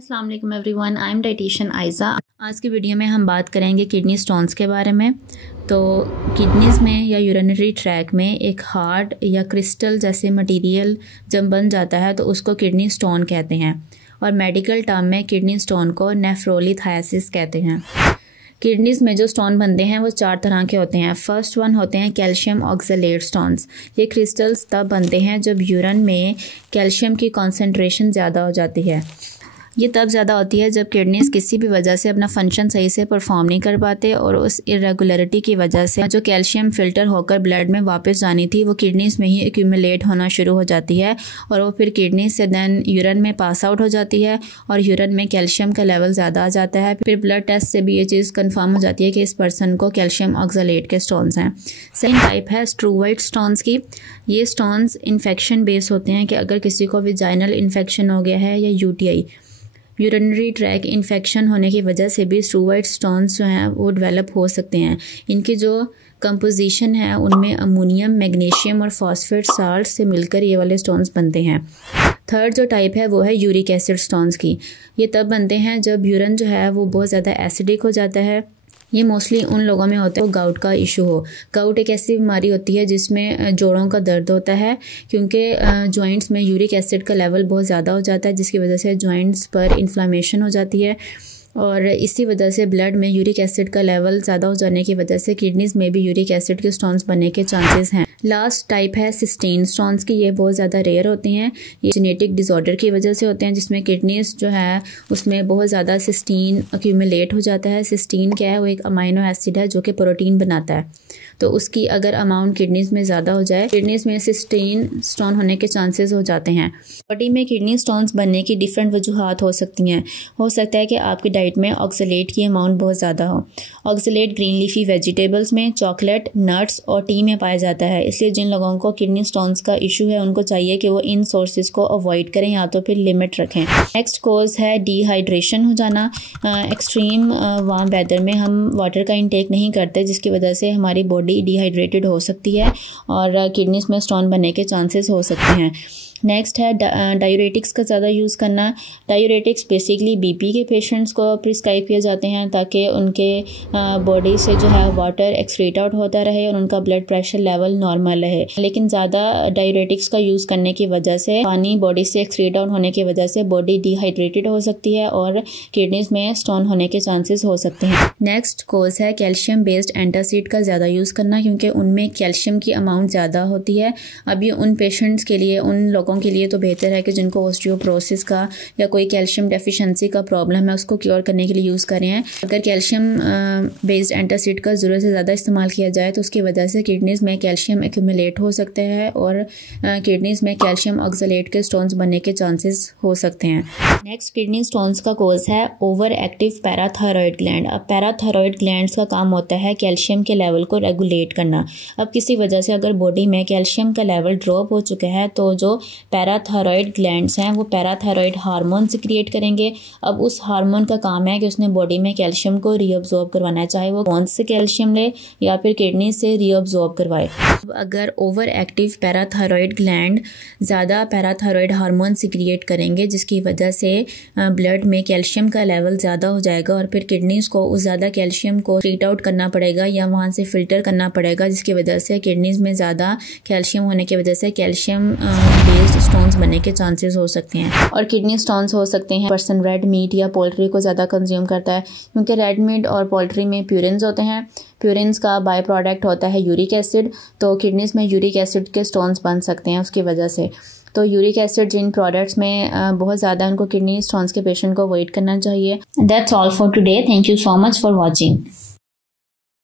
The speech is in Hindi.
अस्सलाम वालेकुम everyone, I am dietitian Aiza. आज की वीडियो में हम बात करेंगे किडनी स्टोन्स के बारे में। तो किडनीज़ में या यूरिनरी ट्रैक में एक हार्ड या क्रिस्टल जैसे मटेरियल जब बन जाता है तो उसको किडनी स्टोन कहते हैं, और मेडिकल टर्म में किडनी स्टोन को नेफ्रोलिथायसिस कहते हैं। किडनीज़ में जो स्टोन बनते हैं वो 4 तरह के होते हैं। फर्स्ट वन होते हैं कैल्शियम ऑक्सलेट स्टोन्स। ये क्रिस्टल्स तब बनते हैं जब यूरिन में कैल्शियम की कॉन्सेंट्रेशन ज़्यादा हो जाती है। ये तब ज़्यादा होती है जब किडनीज़ किसी भी वजह से अपना फंक्शन सही से परफॉर्म नहीं कर पाते, और उस इरेगुलरिटी की वजह से जो कैल्शियम फ़िल्टर होकर ब्लड में वापस जानी थी वो किडनीज़ में ही एक्यूमुलेट होना शुरू हो जाती है, और वो फिर किडनी से देन यूरिन में पास आउट हो जाती है, और यूरिन में कैल्शियम का लेवल ज़्यादा आ जाता है। फिर ब्लड टेस्ट से भी ये चीज़ कन्फर्म हो जाती है कि इस पर्सन को कैल्शियम ऑक्सलेट के स्टोन्स हैं। सेकेंड टाइप है स्ट्रूवाइट स्टोन्स की। ये स्टोन्स इन्फेक्शन बेस होते हैं कि अगर किसी को विजाइनल इन्फेक्शन हो गया है या यूटीआई यूरिनरी ट्रैक इन्फेक्शन होने की वजह से भी स्ट्रूवाइट स्टोन्स जो हैं वो डेवलप हो सकते हैं। इनकी जो कंपोजिशन है उनमें अमोनियम, मैग्नीशियम और फॉस्फेट साल्ट से मिलकर ये वाले स्टोन्स बनते हैं। थर्ड जो टाइप है वो है यूरिक एसिड स्टोन्स की। ये तब बनते हैं जब यूरिन जो है वो बहुत ज़्यादा एसिडिक हो जाता है। ये मोस्टली उन लोगों में होता है वो गाउट का इशू हो। गाउट एक ऐसी बीमारी होती है जिसमें जोड़ों का दर्द होता है, क्योंकि जॉइंट्स में यूरिक एसिड का लेवल बहुत ज़्यादा हो जाता है, जिसकी वजह से जॉइंट्स पर इन्फ्लामेशन हो जाती है, और इसी वजह से ब्लड में यूरिक एसिड का लेवल ज़्यादा हो जाने की वजह से किडनीज़ में भी यूरिक एसिड के स्टोन्स बनने के चांसेस हैं। लास्ट टाइप है सिस्टीन स्टोन्स की। ये बहुत ज़्यादा रेयर होती हैं। ये जेनेटिक डिसऑर्डर की वजह से होते हैं, जिसमें किडनीज़ जो है उसमें बहुत ज़्यादा सिस्टीन एक्यूमुलेट हो जाता है। सिस्टीन क्या है? वो एक अमाइनो एसिड है जो कि प्रोटीन बनाता है। तो उसकी अगर अमाउंट किडनीज़ में ज़्यादा हो जाए, किडनीज़ में सिस्टीन स्टोन होने के चांसेस हो जाते हैं। बॉडी में किडनी स्टोन्स बनने की डिफरेंट वजूहात हो सकती हैं। हो सकता है कि आपकी डाइट में ऑक्सलेट की अमाउंट बहुत ज़्यादा हो। ऑक्सलेट ग्रीन लीफी वेजिटेबल्स में, चॉकलेट, नट्स और टी में पाया जाता है। इसलिए जिन लोगों को किडनी स्टोन्स का इशू है उनको चाहिए कि वो इन सोर्सेज को अवॉइड करें या तो फिर लिमिट रखें। नेक्स्ट कॉज है डिहाइड्रेशन हो जाना। एक्सट्रीम वार्म वेदर में हम वाटर का इंटेक नहीं करते, जिसकी वजह से हमारी बॉडी डिहाइड्रेटेड हो सकती है और किडनीज में स्टोन बनने के चांसेस हो सकते हैं। नेक्स्ट है डायूरेटिक्स का ज़्यादा यूज़ करना। डायूरेटिक्स बेसिकली बीपी के पेशेंट्स को प्रिस्क्राइब किए जाते हैं ताकि उनके बॉडी से जो है वाटर एक्सक्रीट आउट होता रहे और उनका ब्लड प्रेशर लेवल नॉर्मल रहे। लेकिन ज़्यादा डायूरेटिक्स का यूज़ करने की वजह से पानी बॉडी से एक्सक्रीट आउट होने की वजह से बॉडी डिहाइड्रेटेड हो सकती है और किडनीज में स्टोन होने के चांसेस हो सकते हैं। नेक्स्ट कोज है कैल्शियम बेस्ड एंटासिड का ज़्यादा यूज़ करना, क्योंकि उनमें कैल्शियम की अमाउंट ज़्यादा होती है। अब ये उन पेशेंट्स के लिए, उन लोगों के लिए तो बेहतर है कि जिनको ऑस्टियोपोरोसिस का या कोई कैल्शियम डेफिशिएंसी का प्रॉब्लम है उसको क्योर करने के लिए यूज़ करें हैं। अगर कैल्शियम बेस्ड एंटासिड का ज़रूरत से ज़्यादा इस्तेमाल किया जाए तो उसकी वजह से किडनीज़ में कैल्शियम एक्यूमुलेट हो सकता है और किडनीज़ में कैल्शियम ऑक्सलेट के स्टोन्स बनने के चांसेस हो सकते हैं। नेक्स्ट किडनी स्टोन्स का कोज है ओवर एक्टिव पैराथायरॉयड ग्लैंड। अब पैराथायरॉयड ग्लैंड्स का काम होता है कैल्शियम के लेवल को रेगुलेट करना। अब किसी वजह से अगर बॉडी में कैल्शियम का लेवल ड्रॉप हो चुका है तो जो पैराथायरॉयड ग्लैंड्स हैं वो पैराथायरॉयड हार्मोन क्रिएट करेंगे। अब उस हार्मोन का काम है कि उसने बॉडी में कैल्शियम को रीअब्जॉर्ब करवाना है, चाहे वो बोन्स से कैल्शियम ले या फिर किडनी से रीअब्जॉर्ब करवाए। अब अगर ओवर एक्टिव पैराथायरॉयड ग्लैंड ज़्यादा पैराथायरॉयड हार्मोन क्रिएट करेंगे, जिसकी वजह से ब्लड में कैल्शियम का लेवल ज़्यादा हो जाएगा और फिर किडनीज को उस ज़्यादा कैल्शियम को ट्रीट आउट करना पड़ेगा या वहाँ से फिल्टर करना पड़ेगा, जिसकी वजह से किडनीज में ज़्यादा कैल्शियम होने की वजह से कैल्शियम बेस्ड स्टोन्स बनने के चांसेस हो सकते हैं। और किडनी स्टोन्स हो सकते हैं पर्सन रेड मीट या पोल्ट्री को ज़्यादा कंज्यूम करता है, क्योंकि रेड मीट और पोल्ट्री में प्यूरिन्स होते हैं। प्यूरिन्स का बाय प्रोडक्ट होता है यूरिक एसिड, तो किडनीज में यूरिक एसिड के स्टोन्स बन सकते हैं उसकी वजह से। तो यूरिक एसिड जिन प्रोडक्ट्स में बहुत ज़्यादा उनको किडनी स्टोन्स के पेशेंट को अवॉइड करना चाहिए। That's all for today. Thank you so much for watching.